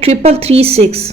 3336।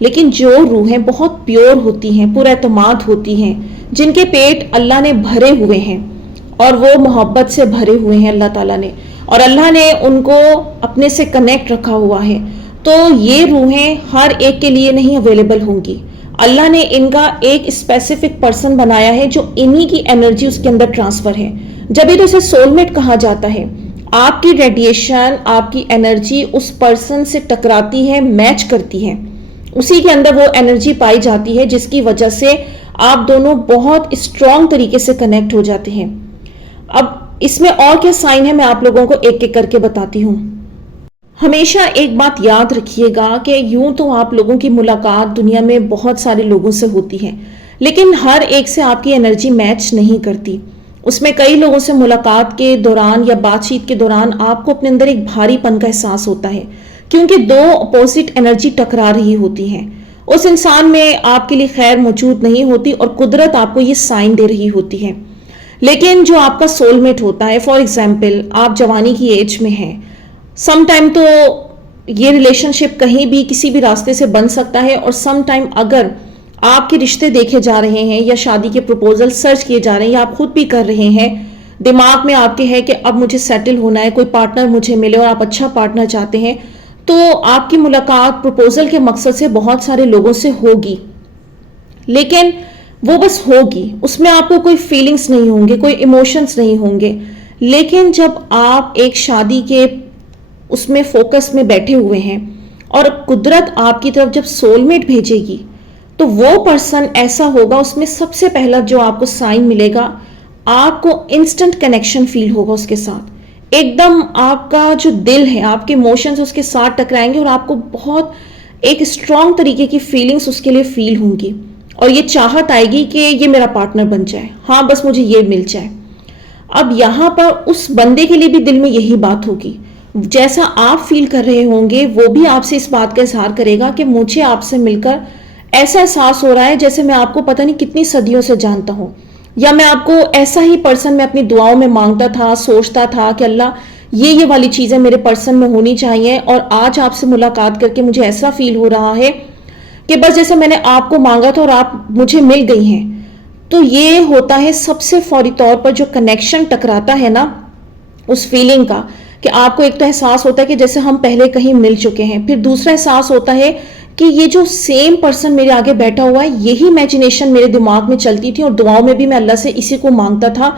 لیکن جو روحیں بہت پیور ہوتی ہیں، پر اعتماد ہوتی ہیں، جن کے پیٹ اللہ نے بھرے ہوئے ہیں اور وہ محبت سے بھرے ہوئے ہیں اللہ تعالیٰ نے، اور اللہ نے ان کو اپنے سے کنیکٹ رکھا ہوا ہے، تو یہ روحیں ہر ایک کے لیے نہیں اویلیبل ہوں گی۔ اللہ نے ان کا ایک اسپیسیفک پرسن بنایا ہے جو انہی کی انرجی اس کے اندر ٹرانسفر ہے، جبھی تو اسے سول میٹ کہا جاتا ہے۔ آپ کی ریڈیشن، آپ کی انرجی اس پرسن سے ٹکراتی ہے، میچ کرتی ہے، اسی کے اندر وہ انرجی پائی جاتی ہے جس کی وجہ سے آپ دونوں بہت اسٹرانگ طریقے سے کنیکٹ ہو جاتے ہیں۔ اب اس میں اور کیا سائن ہے میں آپ لوگوں کو ایک ایک کر کے بتاتی ہوں۔ ہمیشہ ایک بات یاد رکھیے گا کہ یوں تو آپ لوگوں کی ملاقات دنیا میں بہت سارے لوگوں سے ہوتی ہے، لیکن ہر ایک سے آپ کی انرجی میچ نہیں کرتی۔ اس میں کئی لوگوں سے ملاقات کے دوران یا بات چیت کے دوران آپ کو اپنے اندر ایک بھاری پن کا احساس ہوتا ہے، کیونکہ دو اپوزٹ انرجی ٹکرا رہی ہوتی ہیں۔ اس انسان میں آپ کے لیے خیر موجود نہیں ہوتی اور قدرت آپ کو یہ سائن دے رہی ہوتی ہے۔ لیکن جو آپ کا سول میٹ ہوتا ہے، فار ایگزامپل آپ جوانی کی ایج میں ہیں، سم ٹائم تو یہ ریلیشن شپ کہیں بھی کسی بھی راستے سے بن سکتا ہے، اور سم ٹائم اگر آپ کے رشتے دیکھے جا رہے ہیں یا شادی کے پروپوزل سرچ کیے جا رہے ہیں یا آپ خود بھی کر رہے ہیں، دماغ میں آپ کے ہے کہ اب مجھے سیٹل ہونا ہے، کوئی پارٹنر مجھے ملے اور آپ اچھا پارٹنر چاہتے ہیں، تو آپ کی ملاقات پروپوزل کے مقصد سے بہت سارے لوگوں سے ہوگی، لیکن وہ بس ہوگی، اس میں آپ کو کوئی فیلنگز نہیں ہوں گے، کوئی ایموشنز نہیں ہوں گے۔ لیکن جب آپ ایک شادی کے اس میں فوکس میں بیٹھے ہوئے ہیں اور قدرت آپ کی طرف جب سول میٹ بھیجے گی تو وہ پرسن ایسا ہوگا، اس میں سب سے پہلا جو آپ کو سائن ملے گا، آپ کو انسٹنٹ کنیکشن فیل ہوگا اس کے ساتھ، ایک دم آپ کا جو دل ہے، آپ کے ایموشنز اس کے ساتھ ٹکرائیں گے اور آپ کو بہت ایک اسٹرانگ طریقے کی فیلنگز اس کے لیے فیل ہوں گی، اور یہ چاہت آئے گی کہ یہ میرا پارٹنر بن جائے، ہاں بس مجھے یہ مل جائے۔ اب یہاں پر اس بندے کے لیے بھی دل میں یہی بات ہوگی، جیسا آپ فیل کر رہے ہوں گے وہ بھی آپ سے اس بات کا اظہار کرے گا کہ مجھے آپ سے مل کر ایسا احساس ہو رہا ہے جیسے میں آپ کو پتہ نہیں کتنی صدیوں سے جانتا ہوں، یا میں آپ کو ایسا ہی پرسن میں اپنی دعاؤں میں مانگتا تھا، سوچتا تھا کہ اللہ یہ والی چیزیں میرے پرسن میں ہونی چاہیے، اور آج آپ سے ملاقات کر کے مجھے ایسا فیل ہو رہا ہے کہ بس جیسا میں نے آپ کو مانگا تھا اور آپ مجھے مل گئی ہیں۔ تو یہ ہوتا ہے سب سے فوری طور پر جو کنیکشن ٹکراتا ہے نا اس فیلنگ کا، کہ آپ کو ایک تو احساس ہوتا ہے کہ جیسے ہم پہلے کہیں مل چکے ہیں، پھر دوسرا احساس ہوتا ہے کہ یہ جو سیم پرسن میرے آگے بیٹھا ہوا ہے، یہی امیجنیشن میرے دماغ میں چلتی تھی اور دعاؤں میں بھی میں اللہ سے اسی کو مانگتا تھا۔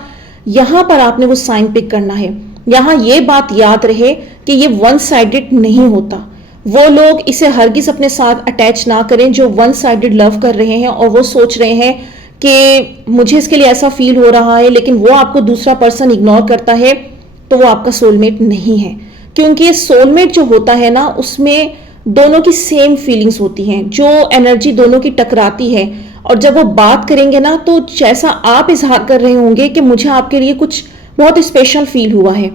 یہاں پر آپ نے وہ سائن پک کرنا ہے۔ یہاں یہ بات یاد رہے کہ یہ ون سائیڈڈ نہیں ہوتا، وہ لوگ اسے ہرگز اپنے ساتھ اٹیچ نہ کریں جو ون سائیڈڈ لو کر رہے ہیں اور وہ سوچ رہے ہیں کہ مجھے اس کے لیے ایسا فیل ہو رہا ہے، لیکن وہ آپ کو دوسرا پرسن اگنور کرتا ہے، تو وہ آپ کا سول میٹ نہیں ہے۔ کیونکہ سول میٹ جو ہوتا ہے نا اس میں دونوں کی سیم فیلنگز ہوتی ہیں، جو انرجی دونوں کی ٹکراتی ہے، اور جب وہ بات کریں گے نا تو جیسا آپ اظہار کر رہے ہوں گے کہ مجھے آپ کے لیے کچھ بہت اسپیشل فیل ہوا ہے،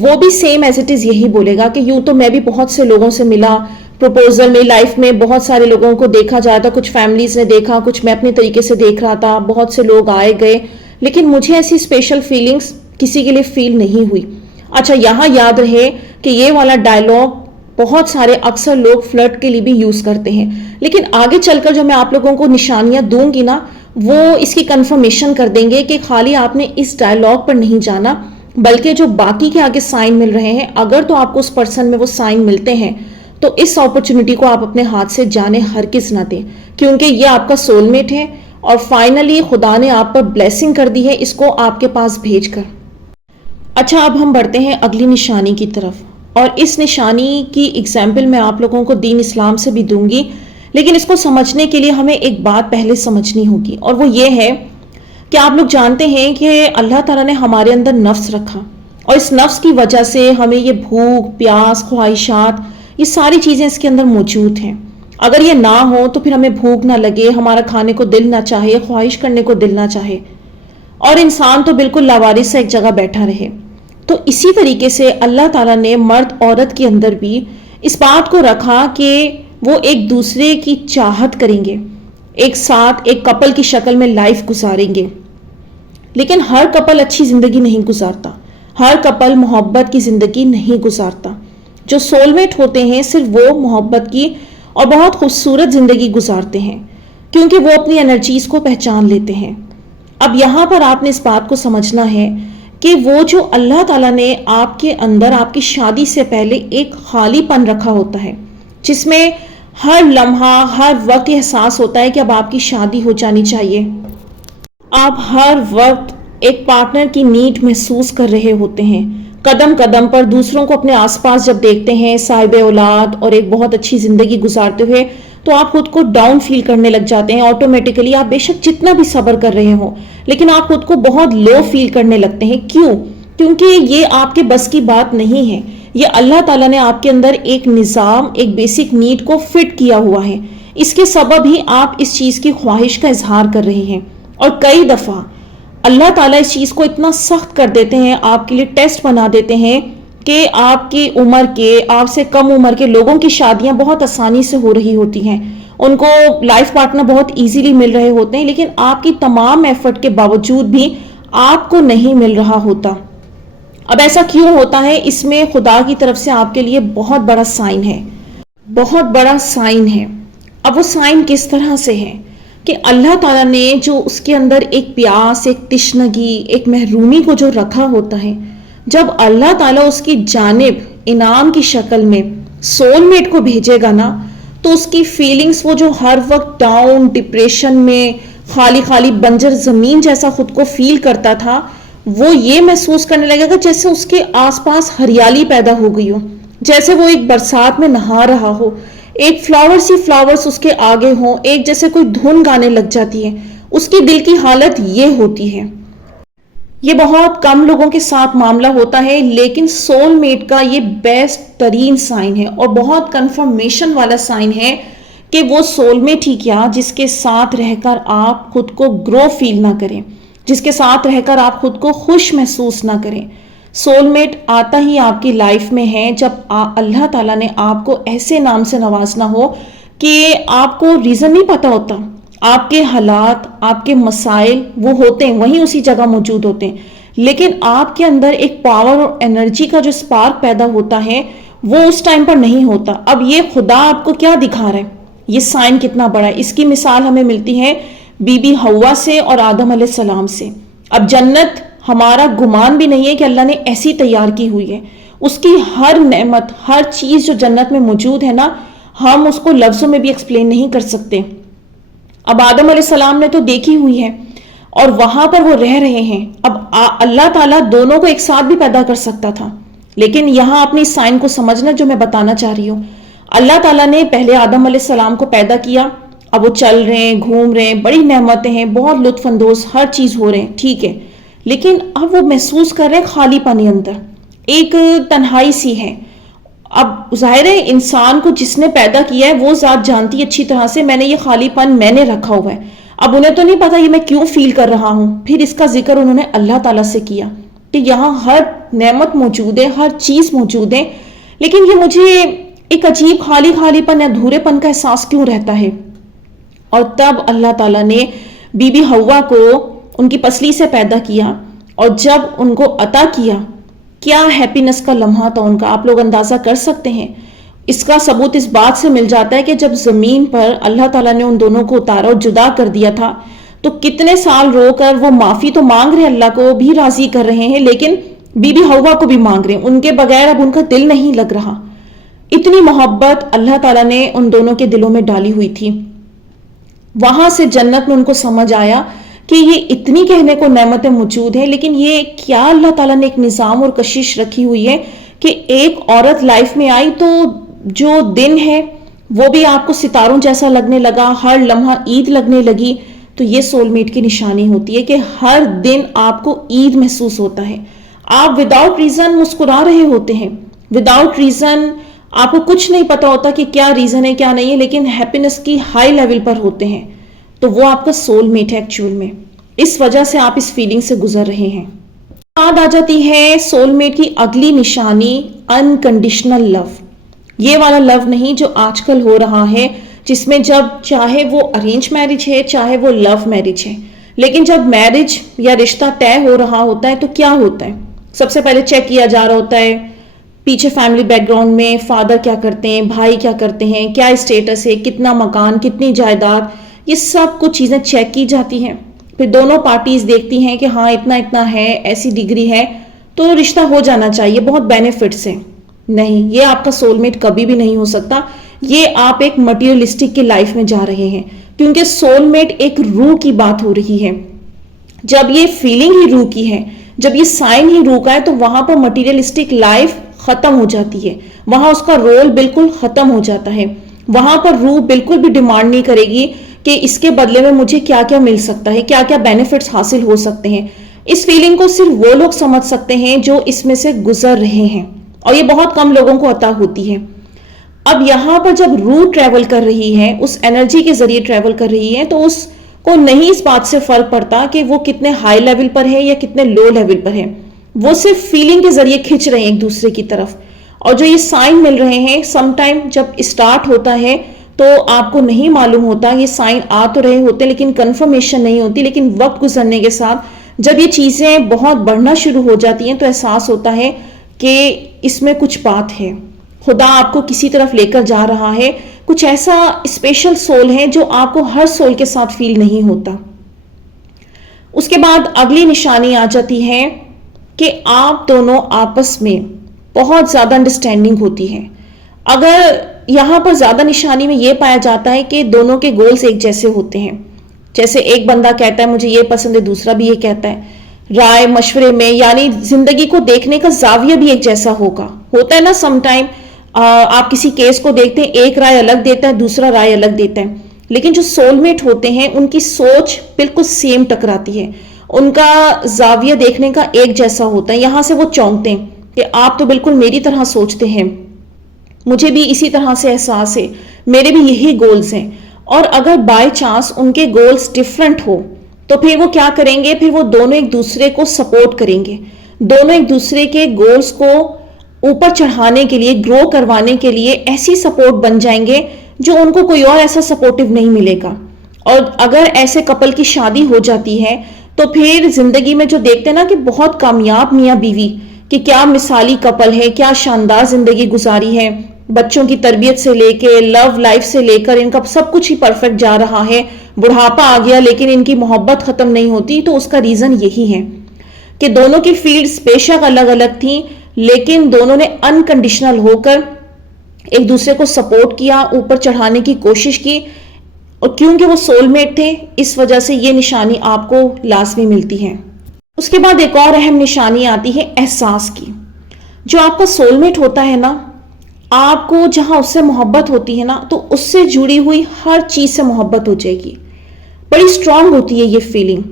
وہ بھی سیم ایز اٹ از یہی بولے گا کہ یوں تو میں بھی بہت سے لوگوں سے ملا پروپوزل میں، لائف میں بہت سارے لوگوں کو دیکھا جاتا تھا، کچھ فیملیز نے دیکھا، کچھ میں اپنے طریقے سے دیکھ رہا تھا، بہت سے لوگ آئے گئے، لیکن مجھے ایسی اسپیشل فیلنگز کسی کے لیے فیل نہیں ہوئی۔ اچھا یہاں یاد رہے کہ یہ والا ڈائلاگ بہت سارے اکثر لوگ فلرٹ کے لیے بھی یوز کرتے ہیں، لیکن آگے چل کر جو میں آپ لوگوں کو نشانیاں دوں گی نا وہ اس کی کنفرمیشن کر دیں گے کہ خالی آپ نے اس ڈائلاگ پر نہیں جانا، بلکہ جو باقی کے آگے سائن مل رہے ہیں، اگر تو آپ کو اس پرسن میں وہ سائن ملتے ہیں تو اس اپرچونٹی کو آپ اپنے ہاتھ سے جانے ہرگز نہ دیں، کیونکہ یہ آپ کا سول میٹ ہے اور فائنلی خدا نے آپ پر بلیسنگ کر دی ہے اس کو آپ کے پاس بھیج کر۔ اچھا اب ہم بڑھتے ہیں اگلی نشانی کی طرف، اور اس نشانی کی اگزامپل میں آپ لوگوں کو دین اسلام سے بھی دوں گی، لیکن اس کو سمجھنے کے لیے ہمیں ایک بات پہلے سمجھنی ہوگی، اور وہ یہ ہے کہ آپ لوگ جانتے ہیں کہ اللہ تعالیٰ نے ہمارے اندر نفس رکھا، اور اس نفس کی وجہ سے ہمیں یہ بھوک، پیاس، خواہشات، یہ ساری چیزیں اس کے اندر موجود ہیں۔ اگر یہ نہ ہو تو پھر ہمیں بھوک نہ لگے، ہمارا کھانے کو دل نہ چاہے، خواہش کرنے کو دل نہ چاہے، اور انسان تو بالکل لاوارث سے ایک جگہ بیٹھا رہے۔ تو اسی طریقے سے اللہ تعالیٰ نے مرد عورت کے اندر بھی اس بات کو رکھا کہ وہ ایک دوسرے کی چاہت کریں گے، ایک ساتھ ایک کپل کی شکل میں لائف گزاریں گے، لیکن ہر کپل اچھی زندگی نہیں گزارتا، ہر کپل محبت کی زندگی نہیں گزارتا۔ جو سول میٹ ہوتے ہیں صرف وہ محبت کی اور بہت خوبصورت زندگی گزارتے ہیں کیونکہ وہ اپنی انرجیز کو پہچان لیتے ہیں۔ اب یہاں پر آپ نے اس بات کو سمجھنا ہے کہ وہ جو اللہ تعالیٰ نے آپ کے اندر آپ کی شادی سے پہلے ایک خالی پن رکھا ہوتا ہے، جس میں ہر لمحہ ہر وقت یہ احساس ہوتا ہے کہ اب آپ کی شادی ہو جانی چاہیے، آپ ہر وقت ایک پارٹنر کی نیڈ محسوس کر رہے ہوتے ہیں، قدم قدم پر دوسروں کو اپنے آس پاس جب دیکھتے ہیں صاحب اولاد اور ایک بہت اچھی زندگی گزارتے ہوئے، تو آپ خود کو ڈاؤن فیل کرنے لگ جاتے ہیں۔ آٹومیٹیکلی آپ بے شک جتنا بھی صبر کر رہے ہوں لیکن آپ خود کو بہت لو فیل کرنے لگتے ہیں۔ کیوں؟ کیونکہ یہ آپ کے بس کی بات نہیں ہے، یہ اللہ تعالیٰ نے آپ کے اندر ایک نظام، ایک بیسک نیڈ کو فٹ کیا ہوا ہے، اس کے سبب ہی آپ اس چیز کی خواہش کا اظہار کر رہے ہیں۔ اور کئی دفعہ اللہ تعالیٰ اس چیز کو اتنا سخت کر دیتے ہیں، آپ کے لیے ٹیسٹ بنا دیتے ہیں کہ آپ کی عمر کے، آپ سے کم عمر کے لوگوں کی شادیاں بہت آسانی سے ہو رہی ہوتی ہیں، ان کو لائف پارٹنر بہت ایزیلی مل رہے ہوتے ہیں، لیکن آپ کی تمام ایفرٹ کے باوجود بھی آپ کو نہیں مل رہا ہوتا۔ اب ایسا کیوں ہوتا ہے؟ اس میں خدا کی طرف سے آپ کے لیے بہت بڑا سائن ہے، بہت بڑا سائن ہے۔ اب وہ سائن کس طرح سے ہے کہ اللہ تعالیٰ نے جو اس کے اندر ایک پیاس، ایک تشنگی، ایک محرومی کو جو رکھا ہوتا ہے، جب اللہ تعالیٰ اس کی جانب انعام کی شکل میں سول میٹ کو بھیجے گا نا، تو اس کی فیلنگز، وہ جو ہر وقت ڈاؤن، ڈپریشن میں، خالی خالی بنجر زمین جیسا خود کو فیل کرتا تھا، وہ یہ محسوس کرنے لگے گا جیسے اس کے آس پاس ہریالی پیدا ہو گئی ہو، جیسے وہ ایک برسات میں نہا رہا ہو، ایک فلاورز ہی فلاورز اس کے آگے ہوں، ایک جیسے کوئی دھن گانے لگ جاتی ہے۔ اس کی دل کی حالت یہ ہوتی ہے۔ یہ بہت کم لوگوں کے ساتھ معاملہ ہوتا ہے، لیکن سول میٹ کا یہ بیسٹ ترین سائن ہے اور بہت کنفرمیشن والا سائن ہے کہ وہ سول میٹ ہی کیا، جس کے ساتھ رہ کر آپ خود کو گرو فیل نہ کریں، جس کے ساتھ رہ کر آپ خود کو خوش محسوس نہ کریں۔ سول میٹ آتا ہی آپ کی لائف میں ہے جب اللہ تعالیٰ نے آپ کو ایسے نام سے نوازنا ہو کہ آپ کو ریزن نہیں پتا ہوتا، آپ کے حالات، آپ کے مسائل وہ ہوتے ہیں، وہیں اسی جگہ موجود ہوتے ہیں، لیکن آپ کے اندر ایک پاور اور انرجی کا جو سپارک پیدا ہوتا ہے وہ اس ٹائم پر نہیں ہوتا۔ اب یہ خدا آپ کو کیا دکھا رہا ہے، یہ سائن کتنا بڑا ہے، اس کی مثال ہمیں ملتی ہے بی بی حوا سے اور آدم علیہ السلام سے۔ اب جنت ہمارا گمان بھی نہیں ہے کہ اللہ نے ایسی تیار کی ہوئی ہے، اس کی ہر نعمت، ہر چیز جو جنت میں موجود ہے نا، ہم اس کو لفظوں میں بھی ایکسپلین نہیں کر سکتے۔ اب آدم علیہ السلام نے تو دیکھی ہوئی ہے اور وہاں پر وہ رہ رہے ہیں۔ اب اللہ تعالیٰ دونوں کو ایک ساتھ بھی پیدا کر سکتا تھا، لیکن یہاں اپنی سائن کو سمجھنا جو میں بتانا چاہ رہی ہوں، اللہ تعالیٰ نے پہلے آدم علیہ السلام کو پیدا کیا، اب وہ چل رہے ہیں، گھوم رہے ہیں، بڑی نعمتیں ہیں، بہت لطف اندوز ہر چیز ہو رہے ہیں، ٹھیک ہے، لیکن اب وہ محسوس کر رہے ہیں خالی پانی اندر، ایک تنہائی سی ہے۔ اب ظاہر ہے انسان کو جس نے پیدا کیا ہے وہ ذات جانتی ہے اچھی طرح سے میں نے یہ خالی پن میں نے رکھا ہوا ہے، اب انہیں تو نہیں پتا یہ میں کیوں فیل کر رہا ہوں۔ پھر اس کا ذکر انہوں نے اللہ تعالیٰ سے کیا کہ یہاں ہر نعمت موجود ہے، ہر چیز موجود ہے، لیکن یہ مجھے ایک عجیب خالی پن، ادھورے پن کا احساس کیوں رہتا ہے؟ اور تب اللہ تعالیٰ نے بی بی حوا کو ان کی پسلی سے پیدا کیا، اور جب ان کو عطا کیا، کیا ہیپینس کا لمحہ تھا ان کا، آپ لوگ اندازہ کر سکتے ہیں۔ اس کا ثبوت اس بات سے مل جاتا ہے کہ جب زمین پر اللہ تعالیٰ نے ان دونوں کو اتارا اور جدا کر دیا تھا تو کتنے سال رو کر وہ معافی تو مانگ رہے، اللہ کو بھی راضی کر رہے ہیں، لیکن بی بی حوا کو بھی مانگ رہے ہیں، ان کے بغیر اب ان کا دل نہیں لگ رہا۔ اتنی محبت اللہ تعالیٰ نے ان دونوں کے دلوں میں ڈالی ہوئی تھی۔ وہاں سے جنت میں ان کو سمجھ آیا کہ یہ اتنی کہنے کو نعمتیں موجود ہیں، لیکن یہ کیا اللہ تعالیٰ نے ایک نظام اور کشش رکھی ہوئی ہے کہ ایک عورت لائف میں آئی تو جو دن ہے وہ بھی آپ کو ستاروں جیسا لگنے لگا، ہر لمحہ عید لگنے لگی۔ تو یہ سول میٹ کی نشانی ہوتی ہے کہ ہر دن آپ کو عید محسوس ہوتا ہے، آپ وداؤٹ ریزن مسکرا رہے ہوتے ہیں، وداؤٹ ریزن آپ کو کچھ نہیں پتا ہوتا کہ کیا ریزن ہے کیا نہیں ہے، لیکن ہیپینس کی ہائی لیول پر ہوتے ہیں، تو وہ آپ کا سول میٹ ہے ایکچوئل میں، اس وجہ سے آپ اس فیلنگ سے گزر رہے ہیں۔ بات آ جاتی ہے سول میٹ کی اگلی نشانی، انکنڈیشنل لو۔ یہ والا لو نہیں جو آج کل ہو رہا ہے، جس میں جب چاہے وہ ارینج میرج ہے چاہے وہ لو میرج ہے، لیکن جب میرج یا رشتہ طے ہو رہا ہوتا ہے تو کیا ہوتا ہے؟ سب سے پہلے چیک کیا جا رہا ہوتا ہے پیچھے فیملی بیک گراؤنڈ میں فادر کیا کرتے ہیں، بھائی کیا کرتے ہیں، کیا اسٹیٹس ہے، کتنا مکان، کتنی جائیداد، یہ سب کچھ چیزیں چیک کی جاتی ہیں. پھر دونوں پارٹیز دیکھتی ہیں کہ ہاں اتنا اتنا ہے، ایسی ڈگری ہے تو رشتہ ہو جانا چاہیے، بہت بینیفٹس ہیں. نہیں، یہ آپ کا سول میٹ کبھی بھی نہیں ہو سکتا. یہ آپ ایک مٹیریلسٹک کی لائف میں جا رہے ہیں، کیونکہ سول میٹ ایک روح کی بات ہو رہی ہے. جب یہ فیلنگ ہی روح کی ہے، جب یہ سائن ہی روح کا ہے، تو وہاں پر مٹیریلسٹک لائف ختم ہو جاتی ہے، وہاں اس کا رول بالکل ختم ہو جاتا ہے. وہاں پر روح بالکل بھی ڈیمانڈ نہیں کرے گی کہ اس کے بدلے میں مجھے کیا کیا مل سکتا ہے، کیا کیا بینیفٹس حاصل ہو سکتے ہیں. اس فیلنگ کو صرف وہ لوگ سمجھ سکتے ہیں جو اس میں سے گزر رہے ہیں، اور یہ بہت کم لوگوں کو عطا ہوتی ہے. اب یہاں پر جب روح ٹریول کر رہی ہے، اس انرجی کے ذریعے ٹریول کر رہی ہے، تو اس کو نہیں اس بات سے فرق پڑتا کہ وہ کتنے ہائی لیول پر ہے یا کتنے لو لیول پر ہے. وہ صرف فیلنگ کے ذریعے کھنچ رہے ہیں ایک دوسرے کی طرف. اور جو یہ سائن مل رہے ہیں، سم ٹائم جب اسٹارٹ ہوتا ہے تو آپ کو نہیں معلوم ہوتا، یہ سائن آ تو رہے ہوتے لیکن کنفرمیشن نہیں ہوتی. لیکن وقت گزرنے کے ساتھ جب یہ چیزیں بہت بڑھنا شروع ہو جاتی ہیں تو احساس ہوتا ہے کہ اس میں کچھ بات ہے، خدا آپ کو کسی طرف لے کر جا رہا ہے. کچھ ایسا اسپیشل سول ہے جو آپ کو ہر سول کے ساتھ فیل نہیں ہوتا. اس کے بعد اگلی نشانی آ جاتی ہے کہ آپ دونوں آپس میں بہت زیادہ انڈرسٹینڈنگ ہوتی ہے. اگر یہاں پر زیادہ نشانی میں یہ پایا جاتا ہے کہ دونوں کے گولز ایک جیسے ہوتے ہیں. جیسے ایک بندہ کہتا ہے مجھے یہ پسند ہے، دوسرا بھی یہ کہتا ہے. رائے مشورے میں، یعنی زندگی کو دیکھنے کا زاویہ بھی ایک جیسا ہوتا ہے نا. سم ٹائم آپ کسی کیس کو دیکھتے ہیں، ایک رائے الگ دیتا ہے، دوسرا رائے الگ دیتا ہے. لیکن جو سول میٹ ہوتے ہیں ان کی سوچ بالکل سیم ٹکراتی ہے، ان کا زاویہ دیکھنے کا ایک جیسا ہوتا ہے. یہاں سے وہ چونکتے ہیں کہ آپ تو بالکل میری طرح سوچتے ہیں، مجھے بھی اسی طرح سے احساس ہے، میرے بھی یہی گولز ہیں. اور اگر بائی چانس ان کے گولز ڈیفرنٹ ہو تو پھر وہ کیا کریں گے؟ پھر وہ دونوں ایک دوسرے کو سپورٹ کریں گے، دونوں ایک دوسرے کے گولز کو اوپر چڑھانے کے لیے، گرو کروانے کے لیے ایسی سپورٹ بن جائیں گے جو ان کو کوئی اور ایسا سپورٹیو نہیں ملے گا. اور اگر ایسے کپل کی شادی ہو جاتی ہے تو پھر زندگی میں جو دیکھتے ہیں نا کہ بہت کامیاب میاں بیوی، کہ کیا مثالی کپل ہے، کیا شاندار زندگی گزاری ہے، بچوں کی تربیت سے لے کے لو لائف سے لے کر ان کا سب کچھ ہی پرفیکٹ جا رہا ہے. بڑھاپا آ گیا لیکن ان کی محبت ختم نہیں ہوتی. تو اس کا ریزن یہی ہے کہ دونوں کی فیلڈز بے شک الگ الگ تھیں، لیکن دونوں نے انکنڈیشنل ہو کر ایک دوسرے کو سپورٹ کیا، اوپر چڑھانے کی کوشش کی. اور کیونکہ وہ سول میٹ تھے اس وجہ سے یہ نشانی آپ کو لازمی ملتی ہے. اس کے بعد ایک اور اہم نشانی آتی ہے احساس کی. جو آپ کا سول میٹ ہوتا ہے نا، آپ کو جہاں اس سے محبت ہوتی ہے نا تو اس سے جڑی ہوئی ہر چیز سے محبت ہو جائے گی. بڑی اسٹرانگ ہوتی ہے یہ فیلنگ.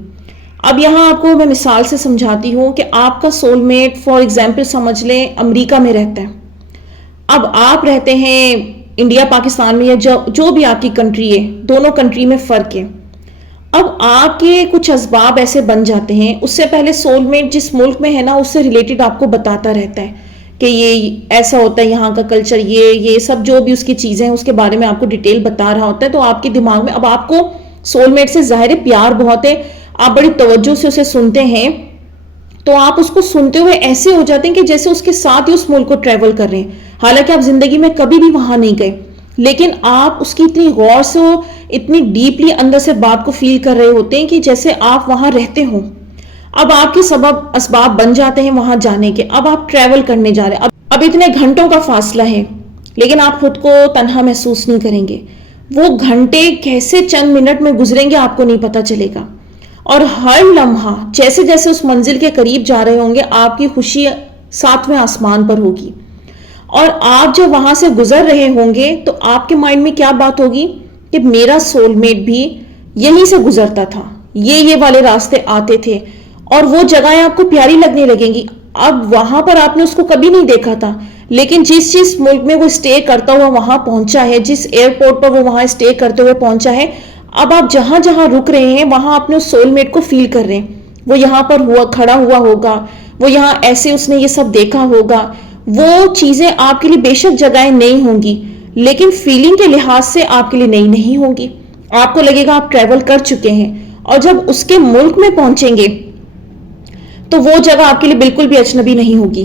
اب یہاں آپ کو میں مثال سے سمجھاتی ہوں کہ آپ کا سول میٹ فار ایگزامپل سمجھ لیں امریکہ میں رہتا ہے. اب آپ رہتے ہیں انڈیا پاکستان میں، یا جو بھی آپ کی کنٹری ہے، دونوں کنٹری میں فرق ہے. اب آپ کے کچھ اسباب ایسے بن جاتے ہیں، اس سے پہلے سول میٹ جس ملک میں ہے نا اس سے ریلیٹڈ آپ کو بتاتا رہتا ہے کہ یہ ایسا ہوتا ہے، یہاں کا کلچر، یہ سب جو بھی اس کی چیزیں ہیں اس کے بارے میں آپ کو ڈیٹیل بتا رہا ہوتا ہے. تو آپ کے دماغ میں اب آپ کو سول میٹ سے ظاہر پیار بہت ہے، آپ بڑی توجہ سے اسے سنتے ہیں، تو آپ اس کو سنتے ہوئے ایسے ہو جاتے ہیں کہ جیسے اس کے ساتھ ہی اس ملک کو ٹریول کر رہے ہیں. حالانکہ آپ زندگی میں کبھی بھی وہاں نہیں گئے، لیکن آپ اس کی اتنی غور سے، اتنی ڈیپلی اندر سے بات کو فیل کر رہے ہوتے ہیں کہ جیسے آپ وہاں رہتے ہوں. اب آپ کے سبب اسباب بن جاتے ہیں وہاں جانے کے. اب آپ ٹریول کرنے جا رہے ہیں، اب اتنے گھنٹوں کا فاصلہ ہے، لیکن آپ خود کو تنہا محسوس نہیں کریں گے. وہ گھنٹے کیسے چند منٹ میں گزریں گے آپ کو نہیں پتا چلے گا. اور ہر لمحہ جیسے جیسے اس منزل کے قریب جا رہے ہوں گے آپ کی خوشی 7ویں آسمان پر ہوگی. اور آپ جب وہاں سے گزر رہے ہوں گے تو آپ کے مائنڈ میں کیا بات ہوگی کہ میرا سول میٹ بھی یہیں سے گزرتا تھا، یہ والے راستے آتے تھے، اور وہ جگہیں آپ کو پیاری لگنے لگیں گی. اب وہاں پر آپ نے اس کو کبھی نہیں دیکھا تھا، لیکن جس ملک میں وہ اسٹے کرتا ہوا وہاں پہنچا ہے، جس ایئرپورٹ پر وہ وہاں اسٹے کرتے ہوئے پہنچا ہے، اب آپ جہاں جہاں رک رہے ہیں وہاں اپنے سول میٹ کو فیل کر رہے ہیں. وہ یہاں پر کھڑا ہوا ہوگا، وہ یہاں ایسے اس نے یہ سب دیکھا ہوگا. وہ چیزیں آپ کے لیے بے شک جگہیں نہیں ہوں گی، لیکن فیلنگ کے لحاظ سے آپ کے لیے نئی نہیں ہوں گی. آپ کو لگے گا آپ ٹریول کر چکے ہیں، اور جب اس کے ملک میں پہنچیں گے تو وہ جگہ آپ کے لیے بالکل بھی اجنبی نہیں ہوگی.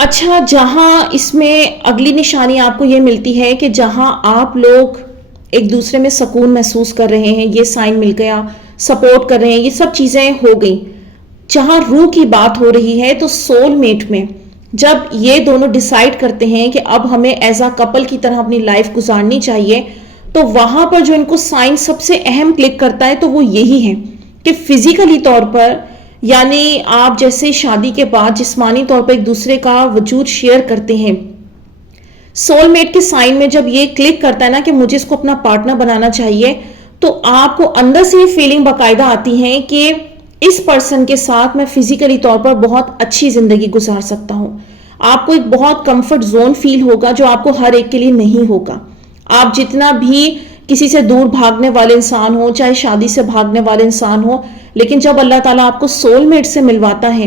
اچھا، جہاں اس میں اگلی نشانی آپ کو یہ ملتی ہے کہ جہاں آپ لوگ ایک دوسرے میں سکون محسوس کر رہے ہیں، یہ سائن مل گیا، سپورٹ کر رہے ہیں، یہ سب چیزیں ہو گئی. جہاں روح کی بات ہو رہی ہے تو سول میٹ میں جب یہ دونوں ڈیسائیڈ کرتے ہیں کہ اب ہمیں ایز اے کپل کی طرح اپنی لائف گزارنی چاہیے، تو وہاں پر جو ان کو سائن سب سے اہم کلک کرتا ہے تو وہ یہی ہے کہ فزیکلی طور پر، یعنی آپ جیسے شادی کے بعد جسمانی طور پر ایک دوسرے کا وجود شیئر کرتے ہیں، سول میٹ کے سائن میں جب یہ کلک کرتا ہے نا کہ مجھے اس کو اپنا پارٹنر بنانا چاہیے، تو آپ کو اندر سے یہ فیلنگ باقاعدہ آتی ہے کہ اس پرسن کے ساتھ میں فزیکلی طور پر بہت اچھی زندگی گزار سکتا ہوں. آپ کو ایک بہت کمفرٹ زون فیل ہوگا جو آپ کو ہر ایک کے لیے نہیں ہوگا. آپ جتنا بھی کسی سے دور بھاگنے والے انسان ہو، چاہے شادی سے بھاگنے والے انسان ہو، لیکن جب اللہ تعالیٰ آپ کو سول میٹ سے ملواتا ہے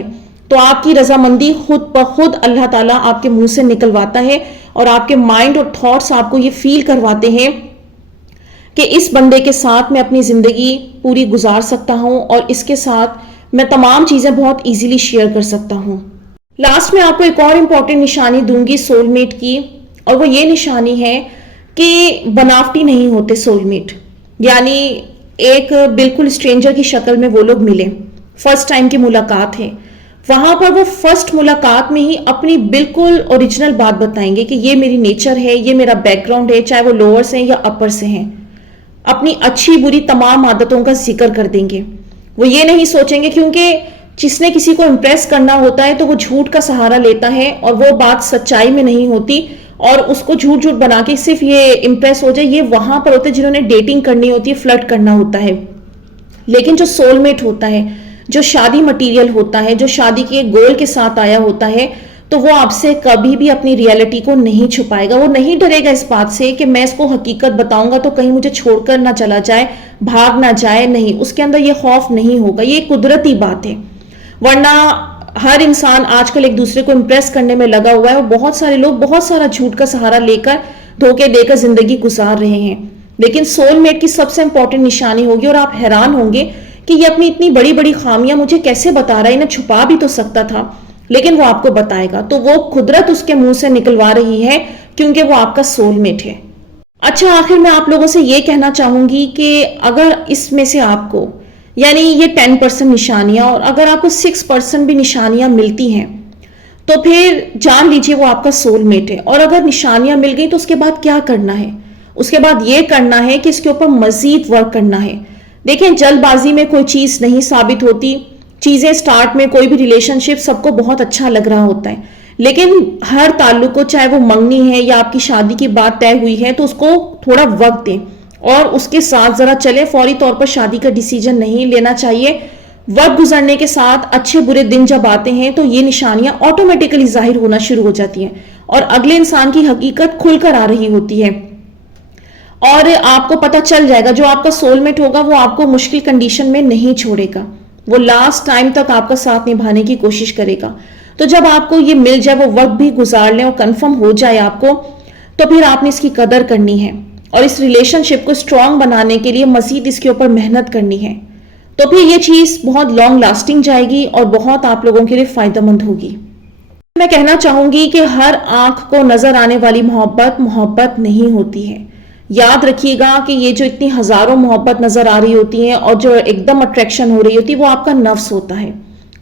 تو آپ کی رضامندی خود بخود اللہ تعالیٰ آپ کے منہ سے نکلواتا ہے، اور آپ کے مائنڈ اور تھاٹس آپ کو یہ فیل کرواتے ہیں کہ اس بندے کے ساتھ میں اپنی زندگی پوری گزار سکتا ہوں، اور اس کے ساتھ میں تمام چیزیں بہت ایزیلی شیئر کر سکتا ہوں. لاسٹ میں آپ کو ایک اور امپورٹنٹ نشانی دوں گی سول میٹ کی، اور وہ یہ نشانی ہے کہ بناوٹی نہیں ہوتے سول میٹ. یعنی ایک بالکل اسٹرینجر کی شکل میں وہ لوگ ملے، فرسٹ ٹائم کی ملاقات ہے، وہاں پر وہ فرسٹ ملاقات میں ہی اپنی بالکل اوریجنل بات بتائیں گے کہ یہ میری نیچر ہے، یہ میرا بیک گراؤنڈ ہے، چاہے وہ لوور سے ہیں یا اپر سے ہیں. اپنی اچھی بری تمام عادتوں کا ذکر کر دیں گے. وہ یہ نہیں سوچیں گے، کیونکہ جس نے کسی کو امپریس کرنا ہوتا ہے تو وہ جھوٹ کا سہارا لیتا ہے، اور وہ بات سچائی میں نہیں ہوتی، اور اس کو جھوٹ جھوٹ بنا کے صرف یہ امپریس ہو جائے. یہ وہاں پر ہوتے ہیں جنہوں نے ڈیٹنگ کرنی ہوتی ہے، فلرٹ کرنا ہوتا ہے. لیکن جو سول میٹ ہوتا ہے، جو شادی مٹیریل ہوتا ہے، جو شادی کے گول کے ساتھ آیا ہوتا ہے، تو وہ آپ سے کبھی بھی اپنی ریئلٹی کو نہیں چھپائے گا. وہ نہیں ڈرے گا اس بات سے کہ میں اس کو حقیقت بتاؤں گا تو کہیں مجھے چھوڑ کر نہ چلا جائے، بھاگ نہ جائے. نہیں، اس کے اندر یہ خوف نہیں ہوگا. یہ قدرتی بات ہے. ورنہ ہر انسان آج کل ایک دوسرے کو امپریس کرنے میں لگا ہوا ہے، اور بہت سارے لوگ بہت سارا جھوٹ کا سہارا لے کر، دھوکے دے کر زندگی گزار رہے ہیں. لیکن سول میٹ کی سب سے امپورٹنٹ نشانی ہوگی، اور آپ حیران ہوں گے کہ یہ اپنی اتنی بڑی بڑی خامیاں مجھے کیسے بتا رہا ہے، انہیں چھپا بھی تو سکتا تھا، لیکن وہ آپ کو بتائے گا. تو وہ قدرت اس کے منہ سے نکلوا رہی ہے، کیونکہ وہ آپ کا سول میٹ ہے. اچھا، آخر میں آپ لوگوں سے یہ کہنا چاہوں گی کہ اگر اس میں سے آپ کو، یعنی یہ 10% نشانیاں، اور اگر آپ کو 6% بھی نشانیاں ملتی ہیں تو پھر جان لیجئے وہ آپ کا سول میٹ ہے. اور اگر نشانیاں مل گئی تو اس کے بعد کیا کرنا ہے؟ اس کے بعد یہ کرنا ہے کہ اس کے اوپر مزید ورک کرنا ہے. دیکھیں، جلد بازی میں کوئی چیز نہیں ثابت ہوتی. چیزیں سٹارٹ میں کوئی بھی ریلیشن شپ سب کو بہت اچھا لگ رہا ہوتا ہے، لیکن ہر تعلق کو، چاہے وہ منگنی ہے یا آپ کی شادی کی بات طے ہوئی ہے، تو اس کو تھوڑا وقت دیں اور اس کے ساتھ ذرا چلے. فوری طور پر شادی کا ڈیسیجن نہیں لینا چاہیے. وقت گزرنے کے ساتھ اچھے برے دن جب آتے ہیں تو یہ نشانیاں آٹومیٹکلی ظاہر ہونا شروع ہو جاتی ہیں، اور اگلے انسان کی حقیقت کھل کر آ رہی ہوتی ہے، اور آپ کو پتہ چل جائے گا جو آپ کا سول میٹ ہوگا وہ آپ کو مشکل کنڈیشن میں نہیں چھوڑے گا. وہ لاسٹ ٹائم تک آپ کا ساتھ نبھانے کی کوشش کرے گا. تو جب آپ کو یہ مل جائے، وہ وقت بھی گزار لیں اور کنفرم ہو جائے آپ کو، تو پھر آپ نے اس کی قدر کرنی ہے، اور اس ریلیشن شپ کو اسٹرانگ بنانے کے لیے مزید اس کے اوپر محنت کرنی ہے. تو پھر یہ چیز بہت لانگ لاسٹنگ جائے گی اور بہت آپ لوگوں کے لیے فائدہ مند ہوگی. میں کہنا چاہوں گی کہ ہر آنکھ کو نظر آنے والی محبت نہیں ہوتی ہے. یاد رکھیے گا کہ یہ جو اتنی ہزاروں محبت نظر آ رہی ہوتی ہیں اور جو ایک دم اٹریکشن ہو رہی ہوتی ہے، وہ آپ کا نفس ہوتا ہے.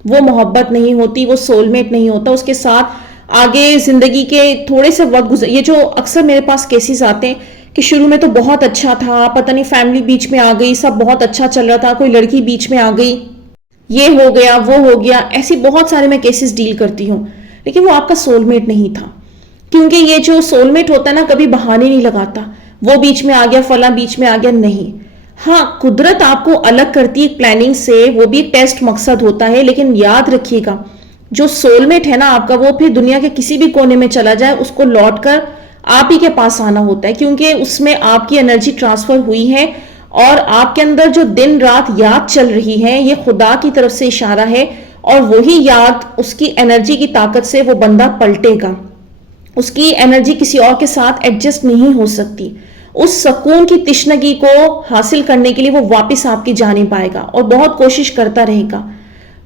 وہ محبت نہیں ہوتی، وہ سول میٹ نہیں ہوتا. اس کے ساتھ آگے زندگی کے تھوڑے سے وقت یہ جو اکثر میرے پاس کیسز آتے ہیں کہ شروع میں تو بہت اچھا تھا، پتہ نہیں فیملی بیچ میں آ گئی، سب بہت اچھا چل رہا تھا، کوئی لڑکی بیچ میں آ گئی، یہ ہو گیا وہ ہو گیا. ایسی بہت سارے میں کیسز ڈیل کرتی ہوں، لیکن وہ آپ کا سول میٹ نہیں تھا. کیونکہ یہ جو سول میٹ ہوتا ہے نا، کبھی بہانے نہیں لگاتا، وہ بیچ میں آ گیا، فلاں بیچ میں آ گیا، نہیں. ہاں، قدرت آپ کو الگ کرتی ہے پلاننگ سے، وہ بھی ایک ٹیسٹ مقصد ہوتا ہے. لیکن یاد رکھیے گا جو سول میٹ ہے نا آپ کا، وہ پھر دنیا کے کسی بھی کونے میں چلا جائے، اس کو لوٹ کر آپ ہی کے پاس آنا ہوتا ہے، کیونکہ اس میں آپ کی انرجی ٹرانسفر ہوئی ہے، اور آپ کے اندر جو دن رات یاد چل رہی ہے، یہ خدا کی طرف سے اشارہ ہے. اور وہی یاد، اس کی انرجی کی طاقت سے وہ بندہ پلٹے گا. اس کی انرجی کسی اور کے ساتھ ایڈجسٹ نہیں ہو سکتی. اس سکون کی تشنگی کو حاصل کرنے کے لیے وہ واپس آپ کی جانب آئے گا اور بہت کوشش کرتا رہے گا.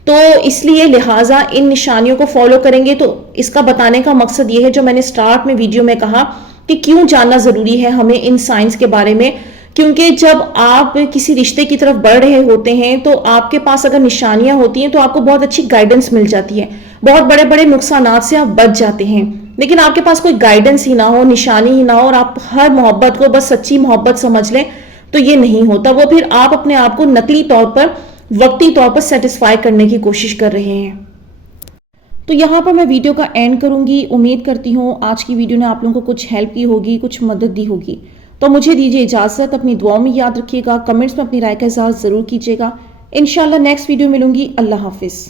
تو اس لیے لہٰذا ان نشانیوں کو فالو کریں گے. تو اس کا بتانے کا مقصد یہ ہے جو میں نے سٹارٹ میں ویڈیو میں کہا کہ کیوں جاننا ضروری ہے ہمیں ان سائنس کے بارے میں. کیونکہ جب آپ کسی رشتے کی طرف بڑھ رہے ہوتے ہیں تو آپ کے پاس اگر نشانیاں ہوتی ہیں تو آپ کو بہت اچھی گائیڈنس مل جاتی ہے, بہت بڑے بڑے نقصانات سے آپ بچ جاتے ہیں. لیکن آپ کے پاس کوئی گائیڈنس ہی نہ ہو, نشانی ہی نہ ہو, اور آپ ہر محبت کو بس سچی محبت سمجھ لیں تو یہ نہیں ہوتا. وہ پھر آپ اپنے آپ کو نقلی طور پر, وقتی طور پر سیٹسفائی کرنے کی کوشش کر رہے ہیں. تو یہاں پر میں ویڈیو کا اینڈ کروں گی. امید کرتی ہوں آج کی ویڈیو نے آپ لوگوں کو کچھ ہیلپ کی ہوگی, کچھ مدد دی ہوگی. تو مجھے دیجیے اجازت, اپنی دعاؤں میں یاد رکھیے گا, کمنٹس میں اپنی رائے کا اظہار ضرور کیجیے گا. انشاءاللہ نیکسٹ ویڈیو ملوں گی. اللہ حافظ.